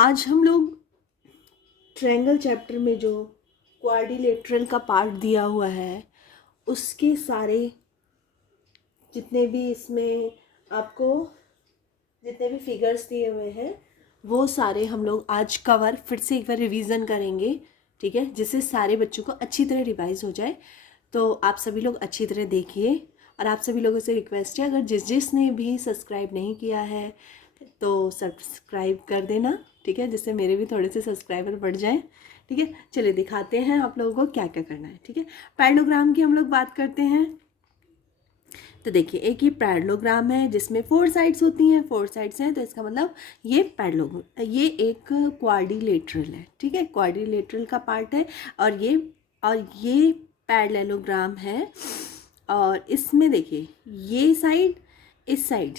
आज हम लोग ट्रायंगल चैप्टर में जो क्वाड्रिलेटरल का पार्ट दिया हुआ है उसके सारे जितने भी इसमें आपको जितने भी फिगर्स दिए हुए हैं वो सारे हम लोग आज कवर फिर से एक बार रिवीजन करेंगे, ठीक है, जिससे सारे बच्चों को अच्छी तरह रिवाइज हो जाए। तो आप सभी लोग अच्छी तरह देखिए और आप सभी लोगों से रिक्वेस्ट है, अगर जिसने भी सब्सक्राइब नहीं किया है तो सब्सक्राइब कर देना, ठीक है, जिससे मेरे भी थोड़े से सब्सक्राइबर बढ़ जाएं। ठीक है, चलिए दिखाते हैं आप लोगों को क्या क्या करना है। ठीक है, पैरेललोग्राम की हम लोग बात करते हैं। तो देखिए, एक ये पैरेललोग्राम है जिसमें 4 साइड्स होती हैं, 4 साइड्स हैं, तो इसका मतलब ये ये एक क्वाड्रिलेटरल है। ठीक है, क्वाड्रिलेटरल का पार्ट है और ये पैरेललोग्राम है। और इसमें देखिए ये साइड, इस साइड,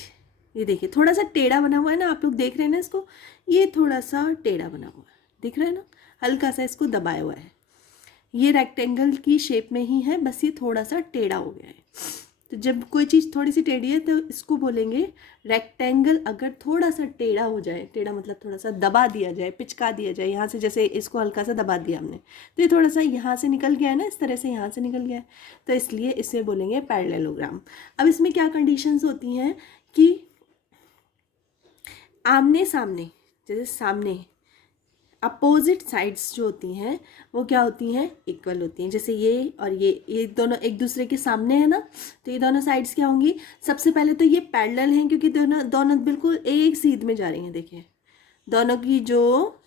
ये देखिए थोड़ा सा टेढ़ा बना हुआ है ना, आप लोग देख रहे हैं ना इसको, ये थोड़ा सा टेढ़ा बना हुआ है, दिख रहा है ना, हल्का सा इसको दबाया हुआ है। ये रेक्टेंगल की शेप में ही है, बस ये थोड़ा सा टेढ़ा हो गया है। तो जब कोई चीज़ थोड़ी सी टेढ़ी है तो इसको बोलेंगे रेक्टेंगल। अगर थोड़ा सा टेढ़ा हो जाए, टेढ़ा मतलब थोड़ा सा दबा दिया जाए, पिचका दिया जाए यहाँ से, जैसे इसको हल्का सा दबा दिया हमने तो ये थोड़ा सा यहाँ से निकल गया है ना, इस तरह से यहाँ से निकल गया है, तो इसलिए इसे बोलेंगे पैरेललोग्राम। अब इसमें क्या कंडीशंस होती हैं कि आमने सामने, जैसे सामने अपोजिट साइड्स जो होती हैं वो क्या होती हैं, इक्वल होती हैं। जैसे ये और ये दोनों एक दूसरे के सामने है ना, तो ये दोनों साइड्स क्या होंगी, सबसे पहले तो ये पैरेलल हैं क्योंकि दोनों दोनों बिल्कुल एक सीध में जा रही हैं। देखिए दोनों की जो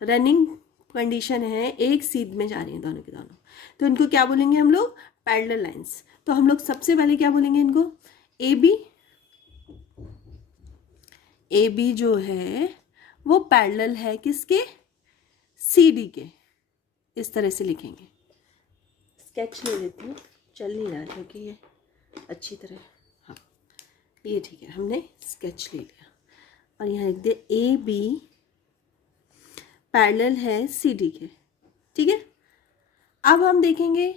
रनिंग कंडीशन है एक सीध में जा रही हैं दोनों की दोनों, तो इनको क्या बोलेंगे हम लोग, पैरेलल लाइंस। तो हम लोग सबसे पहले क्या बोलेंगे इनको, ए बी जो है वो पैरेलल है किसके, सी डी के। इस तरह से लिखेंगे। स्केच ले लेती हूँ, चल नहीं रहा क्योंकि ये अच्छी तरह, हाँ ये ठीक है, हमने स्केच ले लिया और यहाँ लिख दिया ए बी पैरेलल है सी डी के। ठीक है, अब हम देखेंगे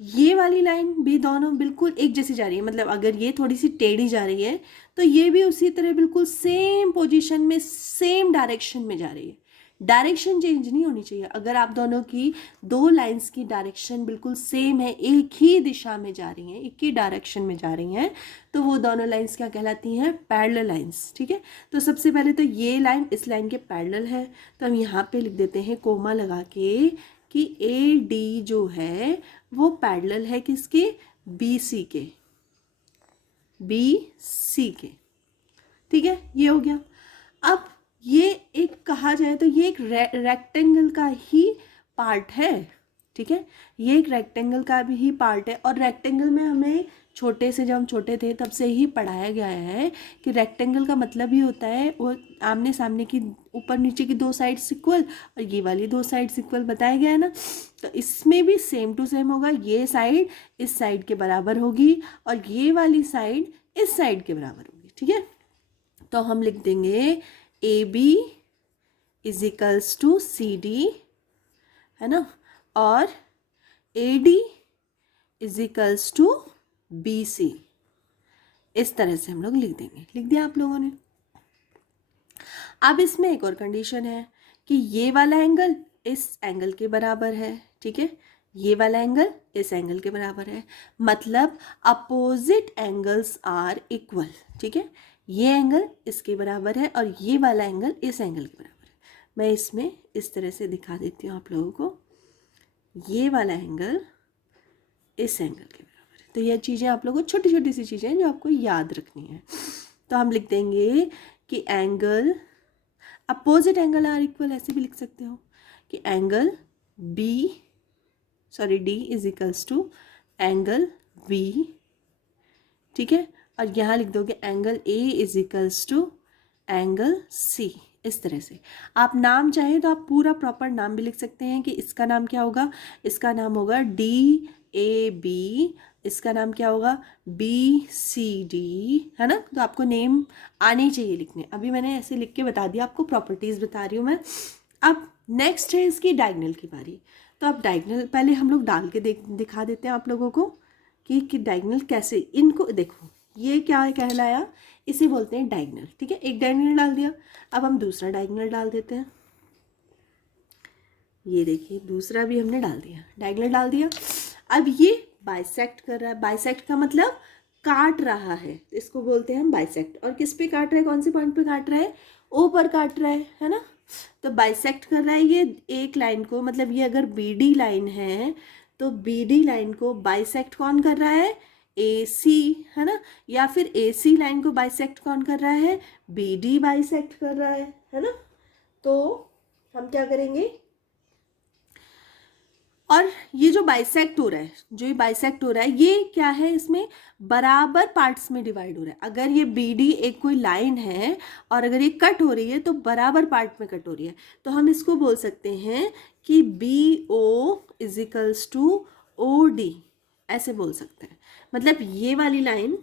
ये वाली लाइन भी दोनों बिल्कुल एक जैसी जा रही है, मतलब अगर ये थोड़ी सी टेढ़ी जा रही है तो ये भी उसी तरह बिल्कुल सेम पोजीशन में, सेम डायरेक्शन में जा रही है। डायरेक्शन चेंज नहीं होनी चाहिए। अगर आप दोनों की दो लाइंस की डायरेक्शन बिल्कुल सेम है, एक ही दिशा में जा रही हैं, एक ही डायरेक्शन में जा रही हैं, तो वो दोनों लाइंस क्या कहलाती हैं, पैरेलल लाइंस। ठीक है, तो सबसे पहले तो ये लाइन इस लाइन के पैरेलल है, तो हम यहाँ पे लिख देते हैं कोमा लगा के कि ए डी जो है वो पैरेलल है किसके, बी सी के, बी सी के। ठीक है, ये हो गया। अब ये एक कहा जाए तो ये एक रेक्टेंगल का ही पार्ट है। ठीक है, ये एक रेक्टेंगल का भी ही पार्ट है और रेक्टेंगल में हमें छोटे से, जब हम छोटे थे तब से ही पढ़ाया गया है कि रेक्टेंगल का मतलब ही होता है वो आमने सामने की ऊपर नीचे की दो साइड्स इक्वल और ये वाली दो साइड्स इक्वल बताया गया है ना। तो इसमें भी सेम टू सेम होगा, ये साइड इस साइड के बराबर होगी और ये वाली साइड इस साइड के बराबर होगी। ठीक है, तो हम लिख देंगे A B is equals to C D, है ना, और A D is equals to B C. इस तरह से हम लोग लिख देंगे। लिख दिया आप लोगों ने। अब इसमें एक और कंडीशन है कि ये वाला एंगल इस एंगल के बराबर है। ठीक है, ये वाला एंगल इस एंगल के बराबर है, मतलब अपोजिट एंगल्स आर इक्वल। ठीक है, ये एंगल इसके बराबर है और ये वाला एंगल इस एंगल के बराबर है। मैं इसमें इस तरह से दिखा देती हूँ आप लोगों को, ये वाला एंगल इस एंगल के बराबर है। तो ये चीज़ें आप लोगों को छोटी छोटी सी चीज़ें हैं जो आपको याद रखनी है। तो हम लिख देंगे कि angle opposite angle are equal, ऐसे भी लिख सकते हो कि angle D is equals to angle B. ठीक है, और यहाँ लिख दोगे angle A is equals to angle C. इस तरह से आप नाम चाहें तो आप पूरा प्रॉपर नाम भी लिख सकते हैं कि इसका नाम क्या होगा, इसका नाम होगा डी ए बी, इसका नाम क्या होगा बी सी डी, है ना। तो आपको नेम आने चाहिए लिखने। अभी मैंने ऐसे लिख के बता दिया, आपको प्रॉपर्टीज़ बता रही हूँ मैं। अब नेक्स्ट है इसकी डायगोनल की बारी। तो अब डायगोनल पहले हम लोग डाल के दिखा देते हैं आप लोगों को कि डायगोनल कैसे, इनको देखो ये क्या कहलाया, इसे बोलते हैं डायगोनल। ठीक है, एक डायगोनल डाल दिया, अब हम दूसरा डायगोनल डाल देते हैं। ये देखिए दूसरा भी हमने डाल दिया, डायगोनल डाल दिया। अब ये बाइसेक्ट कर रहा है, बाइसेक्ट का मतलब काट रहा है, तो इसको बोलते हैं हम बाइसेक्ट। और किस पे काट रहा है, कौन से पॉइंट पे काट रहा है, ओ पर काट रहा है ना। तो बाइसेक्ट कर रहा है ये एक लाइन को, मतलब ये अगर बीडी लाइन है तो बीडी लाइन को बाइसेक्ट कौन कर रहा है, AC, है ना। या फिर AC लाइन को बाइसेक्ट कौन कर रहा है, BD बाइसेक्ट कर रहा है ना। तो हम क्या करेंगे, और ये जो बाइसेक्ट हो रहा है, जो ये बाइसेक्ट हो रहा है, ये क्या है, इसमें बराबर पार्ट्स में डिवाइड हो रहा है। अगर ये BD एक कोई लाइन है और अगर ये कट हो रही है तो बराबर पार्ट में कट हो रही है, तो हम इसको बोल सकते हैं कि BO इजिकल्स टू OD, ऐसे बोल सकते हैं। मतलब ये वाली लाइन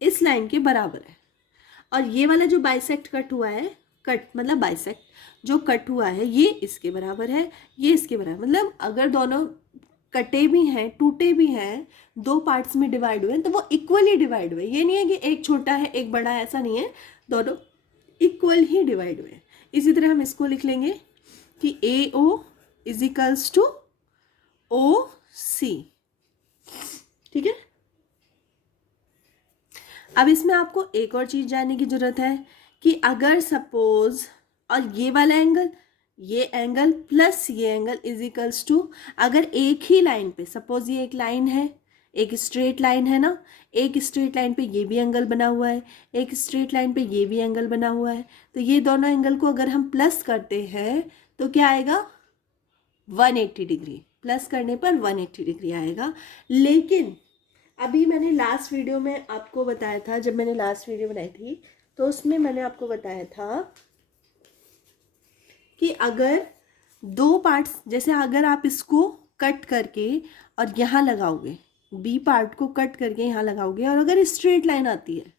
इस लाइन के बराबर है, और ये वाला जो बाइसेक्ट कट हुआ है, कट मतलब बाइसेक्ट जो कट हुआ है, ये इसके बराबर है, ये इसके बराबर। मतलब अगर दोनों कटे भी हैं, टूटे भी हैं, दो पार्ट्स में डिवाइड हुए हैं, तो वो इक्वली डिवाइड हुए। ये नहीं है कि एक छोटा है एक बड़ा है, ऐसा नहीं है, दोनों इक्वल ही डिवाइड हुए। इसी तरह हम इसको लिख लेंगे कि AO इजिकल्स टू OC। ठीक है, अब इसमें आपको एक और चीज़ जानने की ज़रूरत है कि अगर सपोज, और ये वाला एंगल, ये एंगल प्लस ये एंगल इजिकल्स टू, अगर एक ही लाइन पे, सपोज ये एक लाइन है, एक स्ट्रेट लाइन है ना, एक स्ट्रेट लाइन पे ये भी एंगल बना हुआ है, एक स्ट्रेट लाइन पे ये भी एंगल बना हुआ है, तो ये दोनों एंगल को अगर हम प्लस करते हैं तो क्या आएगा, 180 डिग्री। प्लस करने पर 180 डिग्री आएगा। लेकिन अभी मैंने लास्ट वीडियो में आपको बताया था, जब मैंने लास्ट वीडियो बनाई थी तो उसमें मैंने आपको बताया था कि अगर दो पार्ट्स, जैसे अगर आप इसको कट करके और यहाँ लगाओगे, B पार्ट को कट करके यहाँ लगाओगे, और अगर स्ट्रेट लाइन आती है,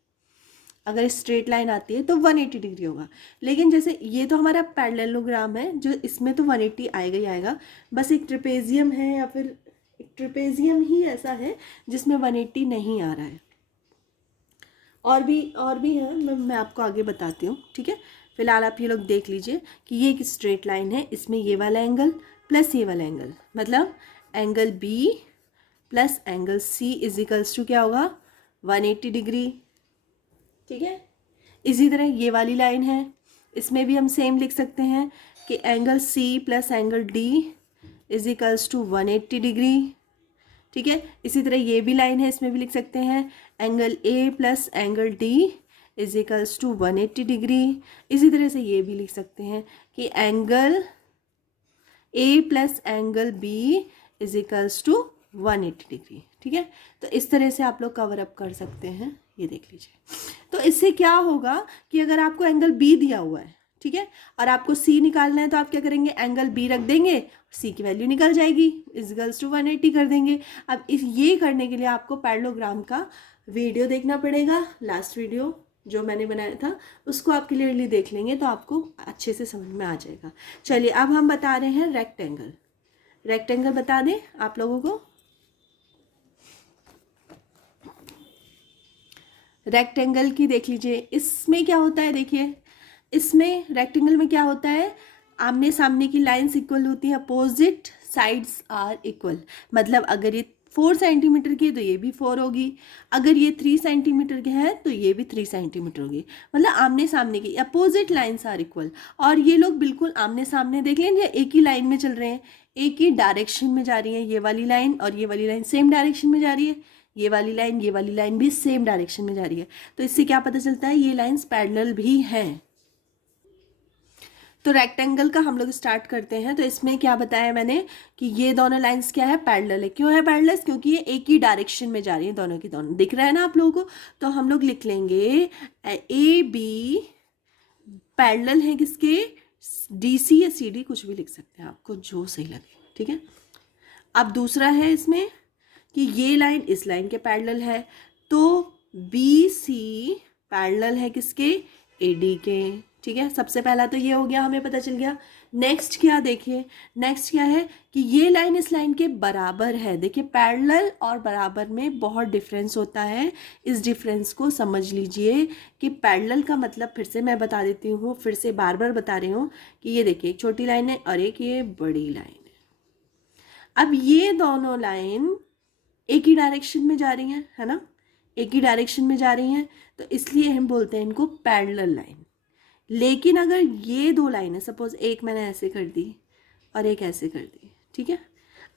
अगर स्ट्रेट लाइन आती है तो 180 डिग्री होगा। लेकिन जैसे ये तो हमारा पैरेललोग्राम है, जो इसमें तो 180 आएगा ही आएगा। बस एक ट्रेपेजियम है, या फिर एक ट्रेपेजियम ही ऐसा है जिसमें 180 नहीं आ रहा है। और भी है, मैं आपको आगे बताती हूँ। ठीक है, फिलहाल आप ये लोग देख लीजिए कि ये एक स्ट्रेट लाइन है, इसमें ये वाला एंगल प्लस ये वाला एंगल, मतलब angle B plus angle C equals to क्या होगा, 180 डिग्री। ठीक है, इसी तरह ये वाली लाइन है, इसमें भी हम सेम लिख सकते हैं कि angle C plus angle D equals to 180 degree. ठीक है, इसी तरह ये भी लाइन है, इसमें भी लिख सकते हैं angle A plus angle D equals to 180 degree. इसी तरह से ये भी लिख सकते हैं कि angle A plus angle B equals to 180 degree. ठीक है, तो इस तरह से आप लोग कवर अप कर सकते हैं। ये देख लीजिए, तो इससे क्या होगा कि अगर आपको एंगल B दिया हुआ है, ठीक है, और आपको C निकालना है, तो आप क्या करेंगे, एंगल B रख देंगे, C की वैल्यू निकल जाएगी, इजिकल्स टू 180 कर देंगे। अब ये करने के लिए आपको पैरेललोग्राम का वीडियो देखना पड़ेगा। लास्ट वीडियो जो मैंने बनाया था उसको आप क्लियरली देख लेंगे तो आपको अच्छे से समझ में आ जाएगा। चलिए, अब हम बता रहे हैं रेक्टेंगल। रेक्टेंगल बता दें आप लोगों को। रेक्टेंगल की देख लीजिए, इसमें क्या होता है, देखिए इसमें रेक्टेंगल में क्या होता है, आमने सामने की लाइंस इक्वल होती हैं, अपोजिट साइड्स आर इक्वल। मतलब अगर ये 4 सेंटीमीटर की है तो ये भी 4 होगी, अगर ये 3 सेंटीमीटर के है तो ये भी 3 सेंटीमीटर होगी। मतलब आमने सामने की अपोजिट लाइंस आर इक्वल। और ये लोग बिल्कुल आमने सामने देख लें, एक ही लाइन में चल रहे हैं, एक ही डायरेक्शन में जा रही है, ये वाली लाइन और ये वाली लाइन सेम डायरेक्शन में जा रही है, ये वाली लाइन भी सेम डायरेक्शन में जा रही है। तो इससे क्या पता चलता है, ये लाइंस पैरेलल भी हैं। तो रेक्टेंगल का हम लोग स्टार्ट करते हैं। तो इसमें क्या बताया मैंने कि ये दोनों लाइंस क्या है, पैरेलल है। क्यों है पैरेलल, क्योंकि ये एक ही डायरेक्शन में जा रही है, दोनों की दोनों। दिख रहा है ना आप लोगों को। तो हम लोग लिख लेंगे AB पैरेलल है किसके, DC या CD कुछ भी लिख सकते हैं, आपको जो सही लगे। ठीक है, अब दूसरा है इसमें कि ये लाइन इस लाइन के पैरेलल है, तो BC पैरेलल है किसके, AD के। ठीक है, सबसे पहला तो ये हो गया, हमें पता चल गया। नेक्स्ट क्या देखिए, नेक्स्ट क्या है कि ये लाइन इस लाइन के बराबर है। देखिए पैरेलल और बराबर में बहुत डिफरेंस होता है, इस डिफरेंस को समझ लीजिए कि पैरेलल का मतलब फिर से मैं बता देती हूँ, फिर से बार बार बता रही हूँ कि ये देखिए एक छोटी लाइन है और एक ये बड़ी लाइन है। अब ये दोनों लाइन एक ही डायरेक्शन में जा रही हैं, है ना, एक ही डायरेक्शन में जा रही हैं, तो इसलिए हम बोलते हैं इनको पैरेलल लाइन। लेकिन अगर ये दो लाइन है, सपोज एक मैंने ऐसे कर दी और एक ऐसे कर दी, ठीक है,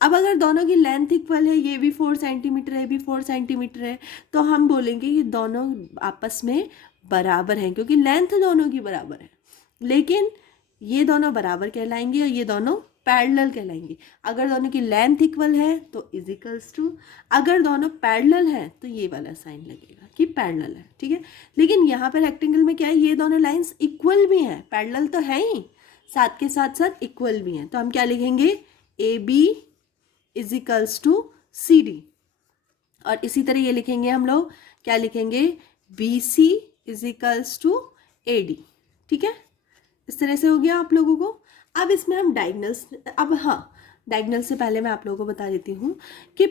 अब अगर दोनों की लेंथ इक्वल है, ये भी 4 सेंटीमीटर है, ये भी 4 सेंटीमीटर है, तो हम बोलेंगे ये दोनों आपस में बराबर हैं, क्योंकि लेंथ दोनों की बराबर है। लेकिन ये दोनों बराबर कहलाएंगे और ये दोनों पैरेलल कहलाएंगे। अगर दोनों की लेंथ इक्वल है तो इज इक्वल्स टू, अगर दोनों पैरेलल है तो ये वाला साइन लगेगा कि पैरेलल है, ठीक है। लेकिन यहाँ पे रेक्टेंगल में क्या है, ये दोनों लाइंस इक्वल भी हैं, पैरेलल तो है ही, साथ के साथ साथ इक्वल भी हैं, तो हम क्या लिखेंगे, A B is equals to C D. और इसी तरह ये लिखेंगे हम लोग, क्या लिखेंगे, B C is equals to A D, ठीक है। इस तरह से हो गया आप लोगों को। अब इसमें हम डायगनल्स, अब हाँ, डायगनल से पहले मैं आप लोगों को बता देती हूँ कि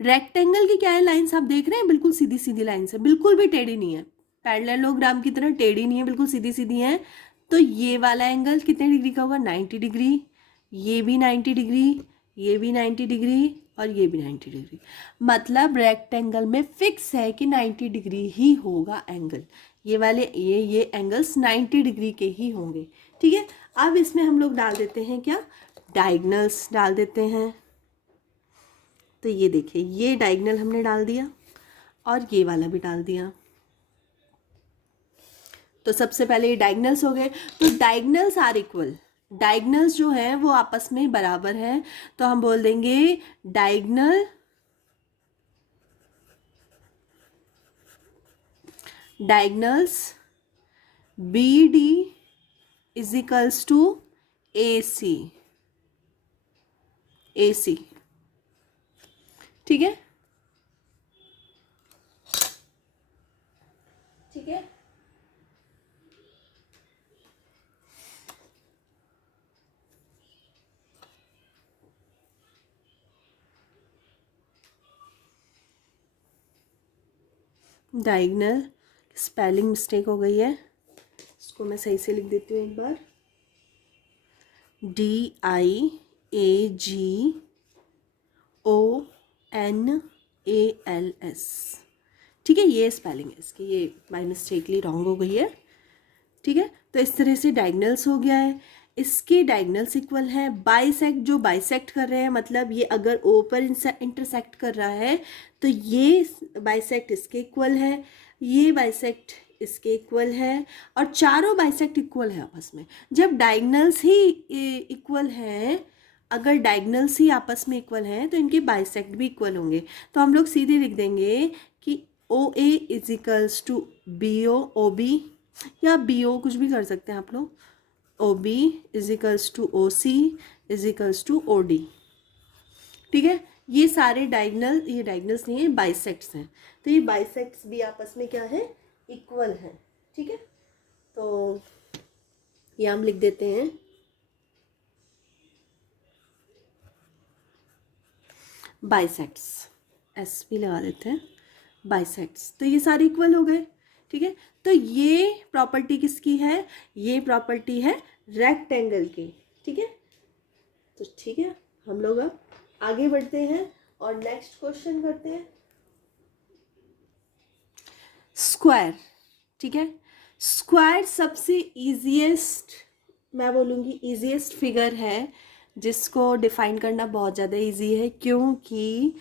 रेक्टेंगल की क्या है, लाइंस आप देख रहे हैं बिल्कुल सीधी सीधी लाइंस है, बिल्कुल भी टेढ़ी नहीं है, पैरेललोग्राम की तरह टेढ़ी नहीं है, बिल्कुल सीधी सीधी है। तो ये वाला एंगल कितने डिग्री का होगा, 90 डिग्री, ये भी 90 डिग्री, ये भी 90 डिग्री और ये भी 90 डिग्री। मतलब रेक्टेंगल में फिक्स है कि 90 डिग्री ही होगा एंगल, ये वाले ये एंगल्स 90 डिग्री के ही होंगे, ठीक है। अब इसमें हम लोग डाल देते हैं क्या, डायगनल्स डाल देते हैं। तो ये देखिए ये डायगनल हमने डाल दिया और ये वाला भी डाल दिया। तो सबसे पहले ये डायगनल्स हो गए, तो डायगनल्स आर इक्वल, डायगनल्स जो हैं वो आपस में बराबर हैं, तो हम बोल देंगे diagonal diagonals B D is equals to A C, A C, ठीक है, ठीक है। डायगनल, स्पेलिंग मिस्टेक हो गई है, इसको मैं सही से लिख देती हूँ एक बार, DIAGONALS, ठीक है, ये स्पेलिंग है इसकी, ये बाय मिस्टेकली रॉन्ग हो गई है, ठीक है। तो इस तरह से डायगनल्स हो गया है, इसके डायगनल्स इक्वल है। बाइसेक्ट, जो बाइसेक्ट कर रहे हैं, मतलब ये अगर ओ पर इंटरसेक्ट कर रहा है तो ये बाइसेक्ट इसके इक्वल है, ये बाइसेक्ट इसके इक्वल है, और चारों बाइसेक्ट इक्वल है आपस में। जब डायगनल्स ही इक्वल हैं, अगर डायगनल्स ही आपस में इक्वल हैं तो इनके बाइसेक्ट भी इक्वल होंगे। तो हम लोग सीधे लिख देंगे कि O A is equals to B O, O B, या बी ओ कुछ भी कर सकते हैं आप लोग, O B is equals to O C is equals to O D, ठीक है। ये सारे डायगनल, ये डायगनल्स नहीं है, बाइसेक्ट्स हैं, तो ये बाइसेक्ट्स भी आपस में क्या है, इक्वल हैं, ठीक है। तो ये हम लिख देते हैं बाइसेक्ट्स, एस भी लगा देते हैं, बाइसेक्ट्स, तो ये सारे इक्वल हो गए, ठीक है। तो ये प्रॉपर्टी किसकी है, ये प्रॉपर्टी है रेक्टेंगल की, ठीक है। तो ठीक है, हम लोग अब आगे बढ़ते हैं और नेक्स्ट क्वेश्चन करते हैं। स्क्वायर, ठीक है, स्क्वायर सबसे इजीएस्ट, मैं बोलूँगी इजीएस्ट फिगर है जिसको डिफाइन करना बहुत ज़्यादा इजी है, क्योंकि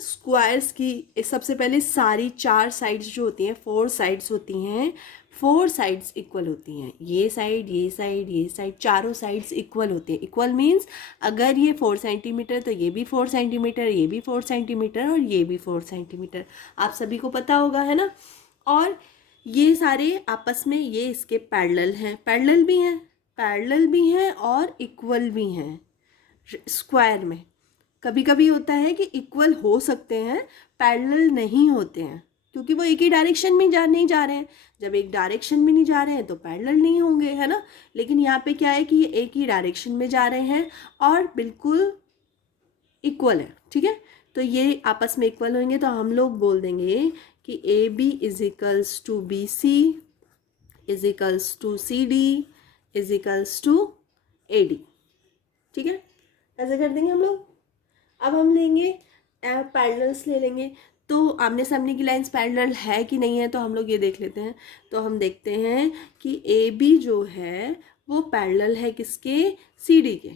स्क्वायर्स की सबसे पहले सारी 4 साइड्स जो होती हैं, 4 साइड्स होती हैं, 4 साइड्स इक्वल होती हैं, ये साइड, ये साइड, ये साइड, चारों साइड्स इक्वल होती हैं। इक्वल मीन्स अगर ये 4 सेंटीमीटर तो ये भी 4 सेंटीमीटर, ये भी 4 सेंटीमीटर और ये भी 4 सेंटीमीटर, आप सभी को पता होगा, है ना। और ये सारे आपस में ये इसके पैरेलल हैं, पैरेलल भी हैं, पैरेलल भी हैं और इक्वल भी हैं। स्क्वायर में कभी कभी होता है कि इक्वल हो सकते हैं, पैरेलल नहीं होते हैं, क्योंकि वो एक ही डायरेक्शन में नहीं जा रहे हैं। जब एक डायरेक्शन में नहीं जा रहे हैं तो पैरेलल नहीं होंगे, है ना। लेकिन यहाँ पे क्या है कि ये एक ही डायरेक्शन में जा रहे हैं और बिल्कुल इक्वल है, ठीक है। तो ये आपस में इक्वल होंगे, तो हम लोग बोल देंगे कि A B is equals to B C is equals to C D is equals to A D, ठीक है। ऐसे कर देंगे हम लोग। अब हम लेंगे पैरेलल्स ले लेंगे, तो आमने सामने की लाइंस पैरेलल है कि नहीं है, तो हम लोग ये देख लेते हैं। तो हम देखते हैं कि ए बी जो है वो पैरेलल है किसके, सी डी के,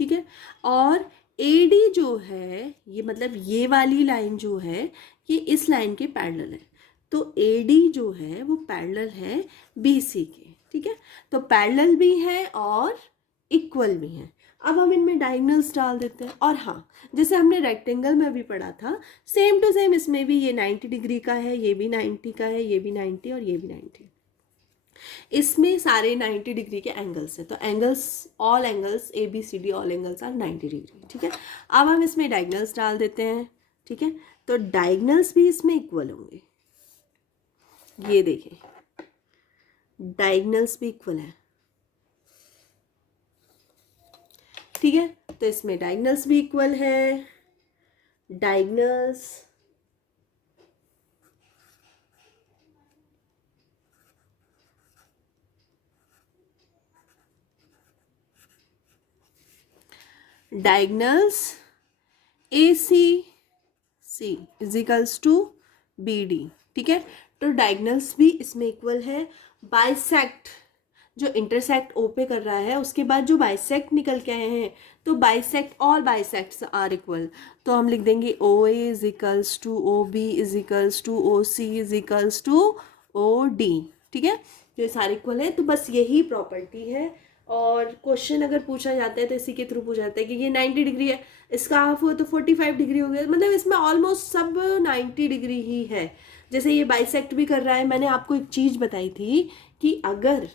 ठीक है। और ए डी जो है, ये मतलब ये वाली लाइन जो है ये इस लाइन के पैरेलल है, तो ए डी जो है वो पैरेलल है बी सी के, ठीक है। तो पैरेलल भी है और इक्वल भी है। अब हम इनमें डायगोनल्स डाल देते हैं। और हाँ, जैसे हमने रेक्टेंगल में भी पढ़ा था, सेम टू सेम इसमें भी ये 90 डिग्री का है, ये भी 90 का है, ये भी 90 और ये भी 90। इसमें सारे 90 डिग्री के एंगल्स हैं, तो angles, all angles A B C D all angles are 90 degree, ठीक है। अब हम इसमें डायगोनल्स डाल देते हैं, ठीक है। तो डायगोनल्स भी इसमें इक्वल होंगे, ये देखें डायगोनल्स भी इक्वल है, ठीक है। तो इसमें डायगोनल्स भी इक्वल है, diagonals diagonals A C C is equals to B D, ठीक है। तो डायगोनल्स भी इसमें इक्वल है। बाइसेक्ट जो इंटरसेक्ट ओ पे कर रहा है, उसके बाद जो बाइसेक्ट निकल के आए हैं, तो bisect, all bisects are equal. तो हम लिख देंगे O A is equals to O B is equals to O C is equals to O D, ठीक है। तो ये सारे इक्वल है, तो बस यही प्रॉपर्टी है। और क्वेश्चन अगर पूछा जाता है तो इसी के थ्रू पूछा जाता है कि ये 90 डिग्री है, इसका हाफ हुआ तो 45 डिग्री हो गया, मतलब इसमें ऑलमोस्ट सब 90 डिग्री ही है। जैसे ये बाइसेक्ट भी कर रहा है, मैंने आपको एक चीज़ बताई थी कि अगर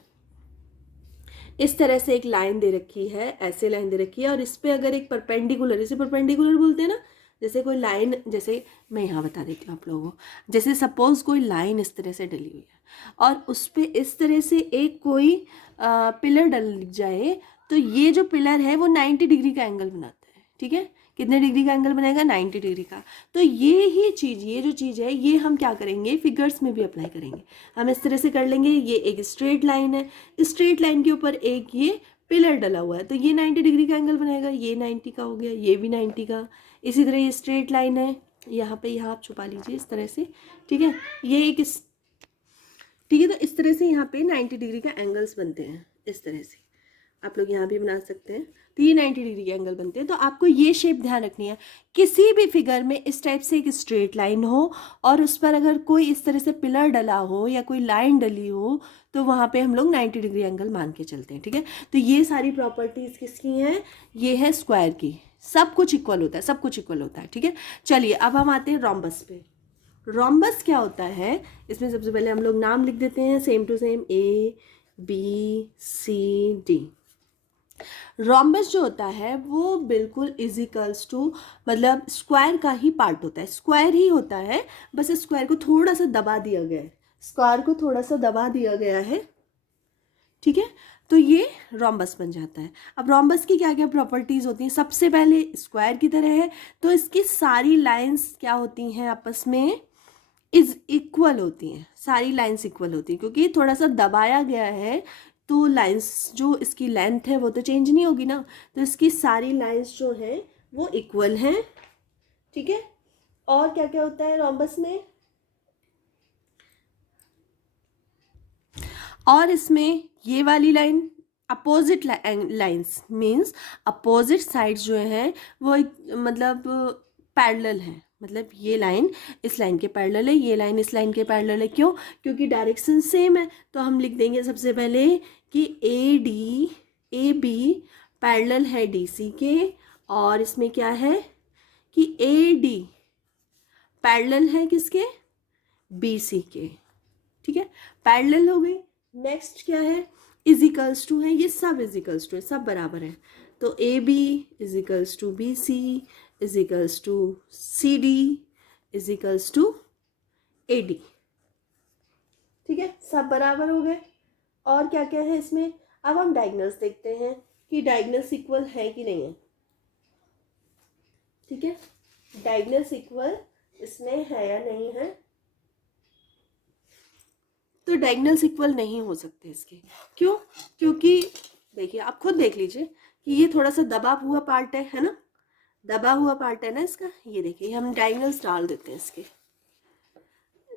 इस तरह से एक लाइन दे रखी है, ऐसे लाइन दे रखी है, और इस पर अगर एक परपेंडिकुलर, इसे परपेंडिकुलर बोलते हैं ना, जैसे कोई लाइन, जैसे मैं यहाँ बता देती हूँ आप लोगों को, जैसे सपोज कोई लाइन इस तरह से डली हुई है और उस पर इस तरह से एक कोई पिलर डल जाए, तो ये जो पिलर है वो 90 डिग्री का एंगल बनाता है, ठीक है। कितने डिग्री का एंगल बनेगा, 90 डिग्री का। तो ये ही चीज़, ये जो चीज़ है, ये हम क्या करेंगे, फिगर्स में भी अप्लाई करेंगे। हम इस तरह से कर लेंगे, ये एक स्ट्रेट लाइन है, स्ट्रेट लाइन के ऊपर एक ये पिलर डला हुआ है, तो ये 90 डिग्री का एंगल बनाएगा, ये 90 का हो गया, ये भी 90 का। इसी तरह ये स्ट्रेट लाइन है, यहाँ पे, यहाँ आप छुपा लीजिए इस तरह से, ठीक है। ये एक ठीक है, तो इस तरह से यहाँ पे 90 डिग्री का एंगल्स बनते हैं, इस तरह से आप लोग यहाँ भी बना सकते हैं। तो ये 90 डिग्री के एंगल बनते हैं। तो आपको ये शेप ध्यान रखनी है, किसी भी फिगर में इस टाइप से एक स्ट्रेट लाइन हो और उस पर अगर कोई इस तरह से पिलर डला हो या कोई लाइन डली हो, तो वहाँ पे हम लोग 90 डिग्री एंगल मान के चलते हैं, ठीक है। तो ये सारी प्रॉपर्टीज़ किसकी हैं, ये है स्क्वायर की। सब कुछ इक्वल होता है, सब कुछ इक्वल होता है, ठीक है। चलिए अब हम आते हैं रोम्बस पे। रोम्बस क्या होता है, इसमें सबसे पहले हम लोग नाम लिख देते हैं, same to same, A B C D. Rhombus जो होता है वो बिल्कुल इजिकल्स टू, मतलब स्क्वायर का ही पार्ट होता है, स्क्वायर ही होता है, बस स्क्वायर को थोड़ा सा दबा दिया गया है, स्क्वायर को थोड़ा सा दबा दिया गया है, ठीक है। तो ये रोम्बस बन जाता है। अब रोम्बस की क्या क्या प्रॉपर्टीज़ होती हैं, सबसे पहले स्क्वायर की तरह है, तो इसकी सारी लाइंस क्या होती हैं, आपस में इज इक्वल होती हैं, सारी लाइंस इक्वल होती हैं, क्योंकि थोड़ा सा दबाया गया है, तो लाइंस जो इसकी लेंथ है वो तो चेंज नहीं होगी ना, तो इसकी सारी लाइंस जो हैं वो इक्वल हैं, ठीक है। और क्या क्या होता है रोम्बस में, और इसमें ये वाली line opposite lines means opposite sides जो हैं वो मतलब पैरेलल है, मतलब ये लाइन इस लाइन के पैरेलल है, ये लाइन इस लाइन के पैरेलल है। क्यों, क्योंकि डायरेक्शन सेम है। तो हम लिख देंगे सबसे पहले कि ए बी पैरेलल है डी सी के, और इसमें क्या है कि ए डी पैरेलल है किसके, बी सी के, ठीक है, पैरेलल हो गई। नेक्स्ट क्या है, इजिकल्स टू है, ये सब इजिकल्स टू है, सब बराबर है। तो A B equals to B C equals to C D equals to AD। ठीक है, सब बराबर हो गए। और क्या क्या है इसमें, अब हम डायगनल्स देखते हैं कि डायगनल्स इक्वल है कि नहीं है। ठीक है, डायगनल्स इक्वल इसमें है या नहीं है। तो डायगनल्स इक्वल नहीं हो सकते इसके। क्यों? क्योंकि देखिए, आप खुद देख लीजिए कि ये थोड़ा सा दबा हुआ पार्ट है ना, दबा हुआ पार्ट है ना इसका। ये देखिए, हम डायगनल्स डाल देते हैं इसके।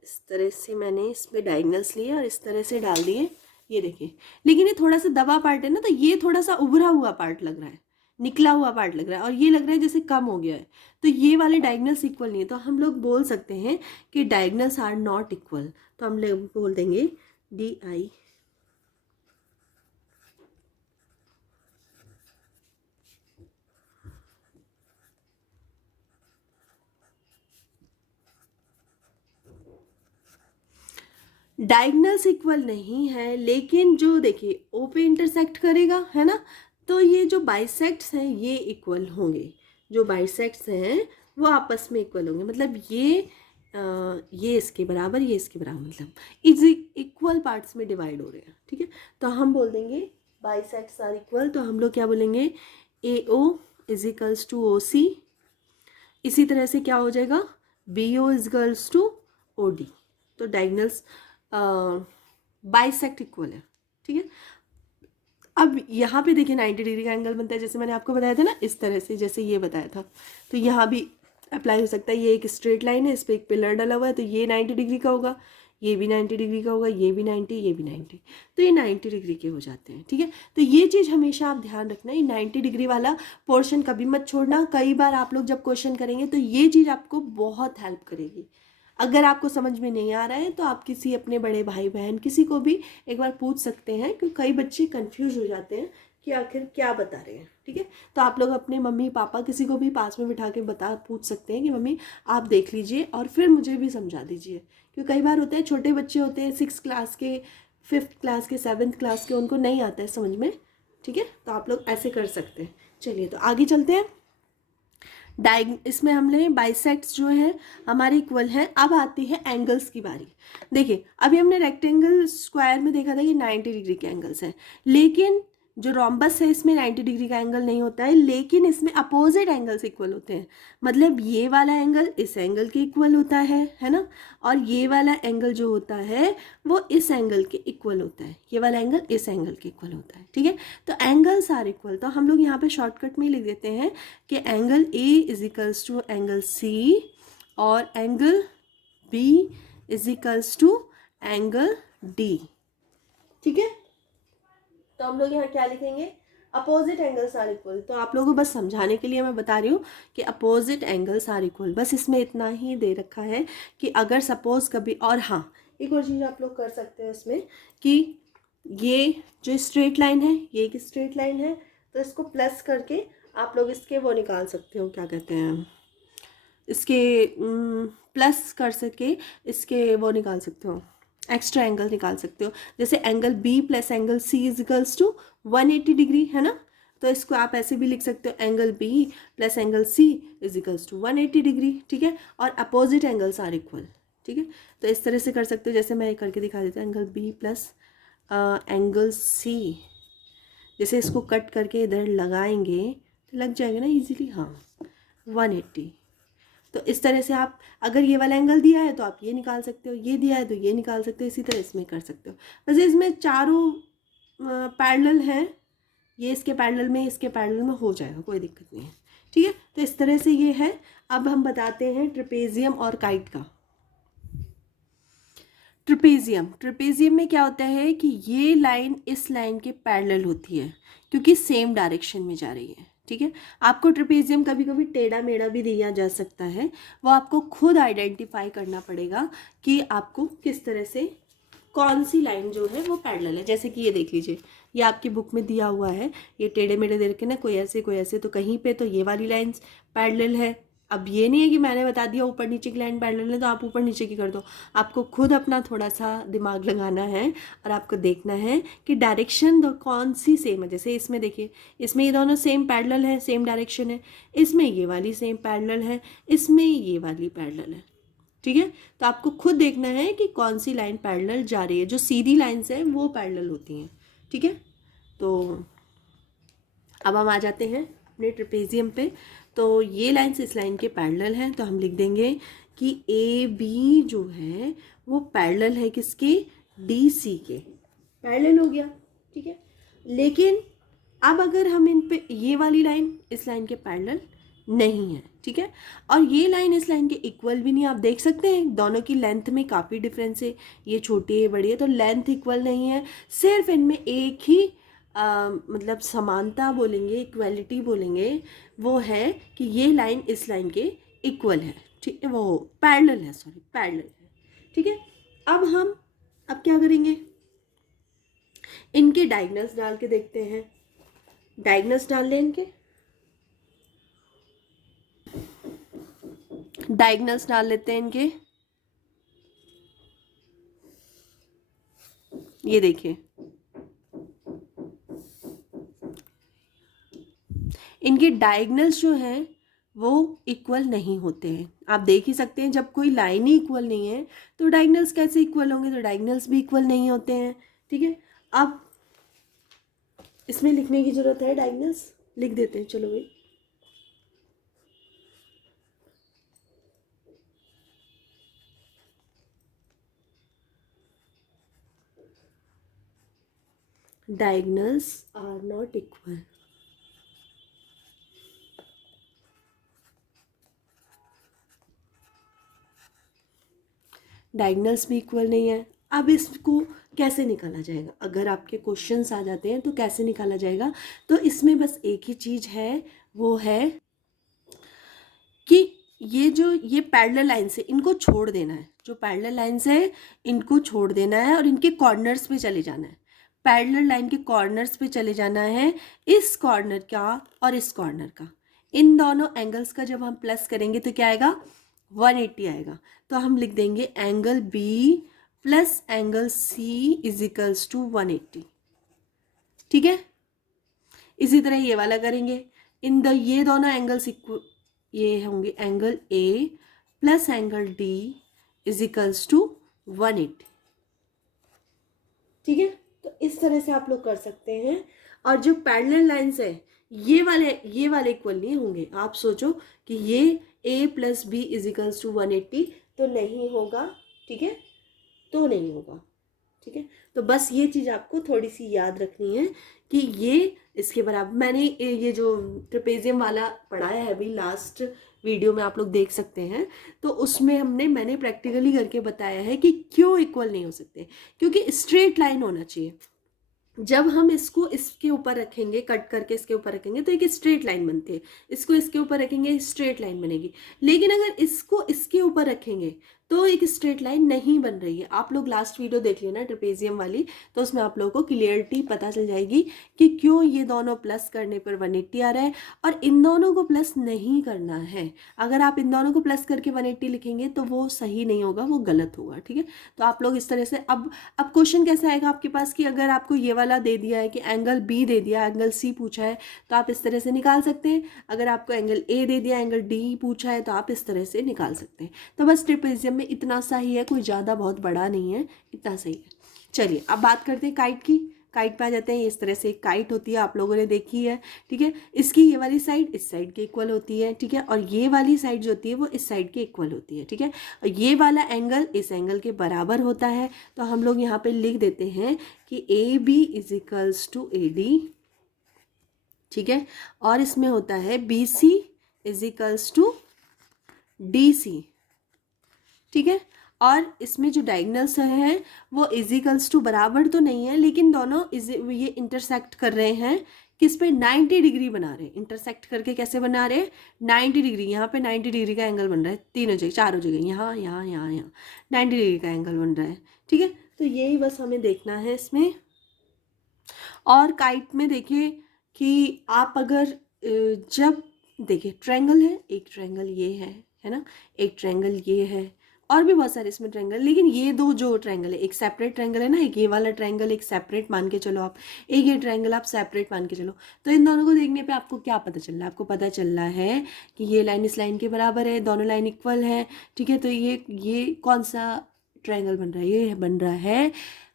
इस तरह से मैंने इसमें डायगनल्स लिए और इस तरह से डाल दिए। ये देखिए, लेकिन ये थोड़ा सा दबा पार्ट है ना, तो ये थोड़ा सा उभरा हुआ पार्ट लग रहा है, निकला हुआ पार्ट लग रहा है, और ये लग रहा है जैसे कम हो गया है। तो ये वाले डायगनल्स इक्वल नहीं है। तो हम लोग बोल सकते हैं कि डायगनल्स आर नॉट इक्वल। तो हम लोग बोल देंगे DI डायगनल्स इक्वल नहीं है, लेकिन जो देखिए O पे इंटरसेक्ट करेगा, है ना, तो ये जो बाइसेक्ट्स हैं ये इक्वल होंगे। जो बाइसेक्ट्स हैं वो आपस में इक्वल होंगे, मतलब ये इसके बराबर, ये इसके बराबर, मतलब इज इक्वल पार्ट्स में डिवाइड हो रहे हैं। ठीक है, तो हम बोल देंगे बाइसेक्ट्स आर इक्वल। तो हम लोग क्या बोलेंगे, AO is equals to OC। इसी तरह से क्या हो जाएगा, BO is equals to OD। तो डायगनल्स बाइसेक्ट इक्वल है। ठीक है, अब यहाँ पे देखिए 90 डिग्री का एंगल बनता है, जैसे मैंने आपको बताया था ना, इस तरह से जैसे ये बताया था। तो यहाँ भी अप्लाई हो सकता है। ये एक स्ट्रेट लाइन है, इस पर एक पिलर डला हुआ है, तो ये 90 डिग्री का होगा, ये भी 90 डिग्री का होगा, ये भी 90, ये भी 90। तो ये 90 डिग्री के हो जाते हैं। ठीक है, तो ये चीज़ हमेशा आप ध्यान रखना, ये 90 डिग्री वाला पोर्शन कभी मत छोड़ना। कई बार आप लोग जब क्वेश्चन करेंगे तो ये चीज़ आपको बहुत हेल्प करेगी। अगर आपको समझ में नहीं आ रहा है तो आप किसी अपने बड़े भाई बहन किसी को भी एक बार पूछ सकते हैं, क्योंकि कई बच्चे कंफ्यूज हो जाते हैं कि आखिर क्या बता रहे हैं। ठीक है, तो आप लोग अपने मम्मी पापा किसी को भी पास में बिठा के पूछ सकते हैं कि मम्मी आप देख लीजिए और फिर मुझे भी समझा दीजिए। क्योंकि कई बार होते हैं छोटे बच्चे होते हैं 6 क्लास के, 5th क्लास के, 7th क्लास के, उनको नहीं आता है समझ में। ठीक है, तो आप लोग ऐसे कर सकते हैं। चलिए, तो आगे चलते हैं। इसमें हमने बाइसेक्ट्स जो है हमारे इक्वल हैं। अब आती है एंगल्स की बारी। देखिए, अभी हमने रेक्टेंगल स्क्वायर में देखा था कि 90 डिग्री के एंगल्स हैं, लेकिन जो रोम्बस है इसमें 90 डिग्री का एंगल नहीं होता है, लेकिन इसमें अपोजिट एंगल्स इक्वल होते हैं। मतलब ये वाला एंगल इस एंगल के इक्वल होता है ना, और ये वाला एंगल जो होता है वो इस एंगल के इक्वल होता है, ये वाला एंगल इस एंगल के इक्वल होता है। ठीक है, तो एंगल्स आर इक्वल। तो हम लोग यहाँ पे शॉर्टकट में लिख देते हैं कि angle A is equals to angle C और angle B is equals to angle D। ठीक है, तो हम लोग यहाँ क्या लिखेंगे, अपोजिट एंगल्स आर इक्वल। तो आप लोगों को बस समझाने के लिए मैं बता रही हूँ कि अपोजिट एंगल्स आर इक्वल, बस इसमें इतना ही दे रखा है कि अगर सपोज कभी, और हाँ एक और चीज़ आप लोग कर सकते हैं इसमें कि ये जो स्ट्रेट लाइन है ये एक स्ट्रेट लाइन है, तो इसको प्लस करके आप लोग इसके वो निकाल सकते हो, क्या कहते हैं इसके, प्लस कर सके इसके वो निकाल सकते हो, एक्स्ट्रा एंगल निकाल सकते हो। जैसे angle B plus angle C is equals to 180 degree, है ना, तो इसको आप ऐसे भी लिख सकते हो, angle B plus angle C is equals to 180 degree. ठीक है, और अपोजिट एंगल्स आर इक्वल। ठीक है, तो इस तरह से कर सकते हो, जैसे मैं करके दिखा देती हूँ, angle B plus angle C, जैसे इसको कट करके इधर लगाएंगे तो लग जाएगा ना इजीली, हाँ 180। तो इस तरह से आप, अगर ये वाला एंगल दिया है तो आप ये निकाल सकते हो, ये दिया है तो ये निकाल सकते हो, इसी तरह इसमें कर सकते हो। वैसे इसमें चारों पैरेलल हैं, ये इसके पैरेलल में, इसके पैरेलल में हो जाएगा, कोई दिक्कत नहीं है। ठीक है, तो इस तरह से ये है। अब हम बताते हैं ट्रेपेजियम और काइट का। ट्रेपेजियम में क्या होता है कि ये लाइन इस लाइन के पैरेलल होती है क्योंकि सेम डायरेक्शन में जा रही है। ठीक है, आपको ट्रेपेजियम कभी कभी टेढ़ा मेढ़ा भी दिया जा सकता है, वो आपको खुद आइडेंटिफाई करना पड़ेगा कि आपको किस तरह से कौन सी लाइन जो है वो पैरेलल है। जैसे कि ये देख लीजिए, ये आपकी बुक में दिया हुआ है, ये टेढ़े मेढ़े दे रखे ना, कोई ऐसे, तो कहीं पे तो ये वाली लाइंस पैरेलल है। अब ये नहीं है कि मैंने बता दिया ऊपर नीचे की लाइन पैरेलल है तो आप ऊपर नीचे की कर दो, आपको खुद अपना थोड़ा सा दिमाग लगाना है और आपको देखना है कि डायरेक्शन कौन सी सेम है। जैसे इसमें देखिए, इसमें ये दोनों सेम पैरेलल है, सेम डायरेक्शन है, इसमें ये वाली सेम पैरेलल है, इसमें ये वाली पैरेलल है। ठीक है। तो आपको खुद देखना है कि कौन सी लाइन पैरेलल जा रही है, जो सीधी लाइन्स हैं वो पैरेलल होती हैं, ठीक है। तो अब हम आ जाते हैं अपने ट्रेपेजियम पे। तो ये लाइन्स इस लाइन के पैरेलल हैं, तो हम लिख देंगे कि ए बी जो है वो पैरेलल है किसके, डी सी के, पैरेलल हो गया, ठीक है। लेकिन अब अगर हम इन पे, ये वाली लाइन इस लाइन के पैरेलल नहीं है, ठीक है, और ये लाइन इस लाइन के इक्वल भी नहीं, आप देख सकते हैं दोनों की लेंथ में काफ़ी डिफरेंस है, ये छोटी है बड़ी है, तो लेंथ इक्वल नहीं है। सिर्फ इनमें एक ही मतलब समानता बोलेंगे, इक्वलिटी बोलेंगे, वो है कि ये लाइन इस लाइन के इक्वल है, ठीक है, वो पैरेलल है, सॉरी पैरेलल है, ठीक है। अब क्या करेंगे, इनके डायगोनल्स डाल के देखते हैं। डायगोनल्स डाल लें, इनके डायगोनल्स डाल लेते हैं इनके। ये देखिए, इनके डायगोनल्स जो हैं वो इक्वल नहीं होते हैं। आप देख ही सकते हैं, जब कोई लाइन ही इक्वल नहीं है तो डायगोनल्स कैसे इक्वल होंगे, तो डायगोनल्स भी इक्वल नहीं होते हैं, ठीक है। अब इसमें लिखने की जरूरत है, डायगोनल्स लिख देते हैं, चलो भाई। Diagonals are not equal. Diagonals भी इक्वल नहीं है। अब इसको कैसे निकाला जाएगा, अगर आपके क्वेश्चंस आ जाते हैं तो कैसे निकाला जाएगा, तो इसमें बस एक ही चीज़ है, वो है कि ये पैरेलल लाइन्स है, इनको छोड़ देना है, जो पैरेलल लाइन्स है इनको छोड़ देना है और इनके कॉर्नर्स पे चले जाना है। पैरेलल लाइन के कॉर्नर्स पे चले जाना है, इस कॉर्नर का और इस कॉर्नर का, इन दोनों एंगल्स का जब हम प्लस करेंगे तो क्या आएगा, 180 आएगा। तो हम लिख देंगे angle B plus angle C is equals to 180, ठीक है। इसी तरह ये वाला करेंगे, ये दोनों एंगल्स ये होंगे angle A plus angle D is equals to 180, ठीक है। तो इस तरह से आप लोग कर सकते हैं। और जो पैरेलल लाइंस है ये वाले इक्वल नहीं होंगे। आप सोचो कि ये a plus B is equals to 180 तो नहीं होगा, ठीक है, तो नहीं होगा, ठीक है। तो बस ये चीज़ आपको थोड़ी सी याद रखनी है कि ये इसके बराबर, मैंने ये जो ट्रेपेजियम वाला पढ़ाया है अभी लास्ट वीडियो में आप लोग देख सकते हैं, तो उसमें मैंने प्रैक्टिकली करके बताया है कि क्यों इक्वल नहीं हो सकते, क्योंकि स्ट्रेट लाइन होना चाहिए। जब हम इसको इसके ऊपर रखेंगे, कट करके इसके ऊपर रखेंगे तो एक स्ट्रेट लाइन बनती है, इसको इसके ऊपर रखेंगे स्ट्रेट लाइन बनेगी। लेकिन अगर इसको इसके ऊपर रखेंगे तो एक स्ट्रेट लाइन नहीं बन रही है। आप लोग लास्ट वीडियो देख लेना ट्रेपेजियम वाली, तो उसमें आप लोगों को क्लियरिटी पता चल जाएगी कि क्यों ये दोनों प्लस करने पर 180 आ रहा है और इन दोनों को प्लस नहीं करना है। अगर आप इन दोनों को प्लस करके 180 लिखेंगे तो वो सही नहीं होगा, वो गलत होगा, ठीक है। तो आप लोग इस तरह से, अब क्वेश्चन कैसे आएगा आपके पास कि अगर आपको ये वाला दे दिया है कि एंगल बी दे दिया, एंगल सी पूछा है, तो आप इस तरह से निकाल सकते हैं। अगर आपको एंगल ए दे दिया, एंगल डी पूछा है, तो आप इस तरह से निकाल सकते हैं। तो बस ट्रेपेजियम में इतना सा ही है, कोई ज़्यादा बहुत बड़ा नहीं है, इतना सही है। चलिए अब बात करते हैं काइट की। काइट पे आ जाते हैं। इस तरह से एक काइट होती है, आप लोगों ने देखी है, ठीक है। इसकी ये वाली साइड इस साइड के इक्वल होती है, ठीक है, और ये वाली साइड जो होती है वो इस साइड के इक्वल होती है, ठीक है। और ये वाला एंगल इस एंगल के बराबर होता है, तो हम लोग यहाँ पे लिख देते हैं कि A B is equals to A D, ठीक है। और इसमें होता है B C is equals to D C, ठीक है। और इसमें जो डायगोनल्स हैं वो इजिकल्स टू बराबर तो नहीं है, लेकिन दोनों ये इंटरसेक्ट कर रहे हैं किस पे, 90 डिग्री बना रहे हैं। इंटरसेक्ट करके कैसे बना रहे हैं, 90 डिग्री। यहाँ पे 90 डिग्री का एंगल बन रहा है, तीनों जगह, चारों जगह, यहाँ यहाँ यहाँ यहाँ 90 डिग्री का एंगल बन रहा है, ठीक है। तो यही बस हमें देखना है इसमें। और काइट में देखिए कि आप अगर जब देखिए ट्रायंगल है, एक ट्रायंगल ये है ना, एक ट्रायंगल ये है, और भी बहुत सारे इसमें ट्रायंगल, लेकिन ये दो जो ट्रायंगल है, एक सेपरेट ट्रायंगल है ना, एक ये वाला ट्रायंगल एक सेपरेट मान के चलो आप, एक ये ट्रायंगल आप सेपरेट मान के चलो, तो इन दोनों को देखने पे आपको क्या पता चल रहा है? आपको पता चल रहा है कि ये लाइन इस लाइन के बराबर है, दोनों लाइन इक्वल है, ठीक है। तो ये कौन सा ट्रायंगल बन रहा है? ये बन रहा है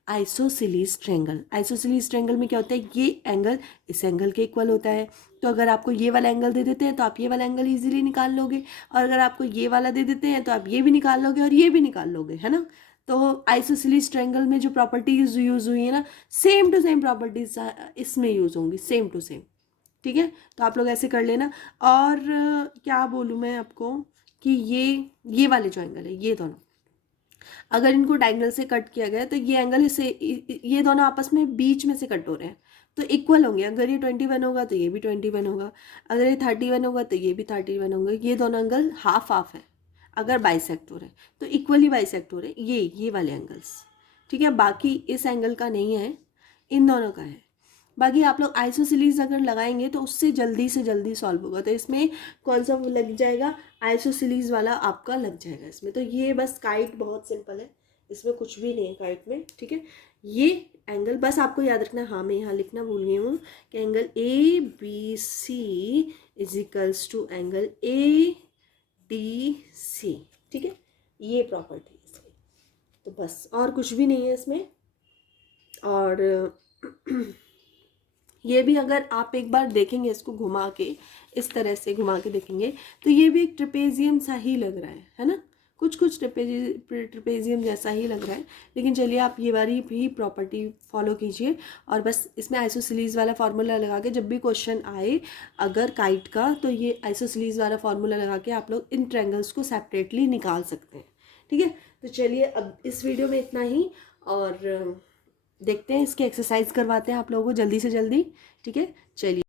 आइसोसेलेस ट्रायंगल। आइसोसेलेस ट्रायंगल में क्या होता है? ये एंगल इस एंगल के इक्वल होता है। तो अगर आपको ये वाला एंगल दे देते हैं तो आप ये वाला एंगल इजीली निकाल लोगे, और अगर आपको ये वाला दे देते हैं तो आप ये भी निकाल लोगे और ये भी निकाल लोगे, है ना। तो आइसोसेलेस ट्रायंगल में जो प्रॉपर्टीज यूज हुई है ना, सेम टू सेम प्रॉपर्टीज इसमें यूज होंगी, सेम टू सेम, ठीक है। तो आप लोग ऐसे कर लेना। और क्या बोलूँ मैं आपको कि ये वाले जो एंगल है, ये दोनों अगर इनको डायगोनल से कट किया गया तो ये एंगल इससे, ये दोनों आपस में बीच में से कट हो रहे हैं तो इक्वल होंगे। अगर ये 21 होगा तो ये भी 21 होगा, अगर ये 31 होगा तो ये भी 31 होंगे। ये दोनों एंगल हाफ हाफ है अगर बाइसेक्ट हो रहे हैं, तो इक्वली बाइसेक्ट हो रहे हैं ये वाले एंगल्स, ठीक है। बाकी इस एंगल का नहीं है, इन दोनों का है। बाकी आप लोग आइसोसेलेस अगर लगाएंगे तो उससे जल्दी से जल्दी सॉल्व होगा। तो इसमें कौन सा लग जाएगा? आइसोसेलेस वाला आपका लग जाएगा इसमें। तो ये बस काइट बहुत सिंपल है, इसमें कुछ भी नहीं है काइट में, ठीक है। ये एंगल बस आपको याद रखना, हाँ मैं यहाँ लिखना भूल गई हूँ कि angle A B C is equals to angle A D C, ठीक है। ये प्रॉपर्टी है इसकी, तो बस और कुछ भी नहीं है इसमें। और ये भी अगर आप एक बार देखेंगे इसको घुमा के, इस तरह से घुमा के देखेंगे तो ये भी एक ट्रेपेजियम सा ही लग रहा है ना, कुछ कुछ ट्रेपेजियम जैसा ही लग रहा है। लेकिन चलिए आप ये वाली भी प्रॉपर्टी फॉलो कीजिए, और बस इसमें आइसोसेलेस वाला फार्मूला लगा के जब भी क्वेश्चन आए अगर काइट का, तो ये आइसोसेलेस वाला फार्मूला लगा के आप लोग इन ट्रायंगल्स को सेपरेटली निकाल सकते हैं, ठीक है। तो चलिए अब इस वीडियो में इतना ही, और देखते हैं इसकी एक्सरसाइज करवाते हैं आप लोगों को जल्दी से जल्दी, ठीक है। चलिए।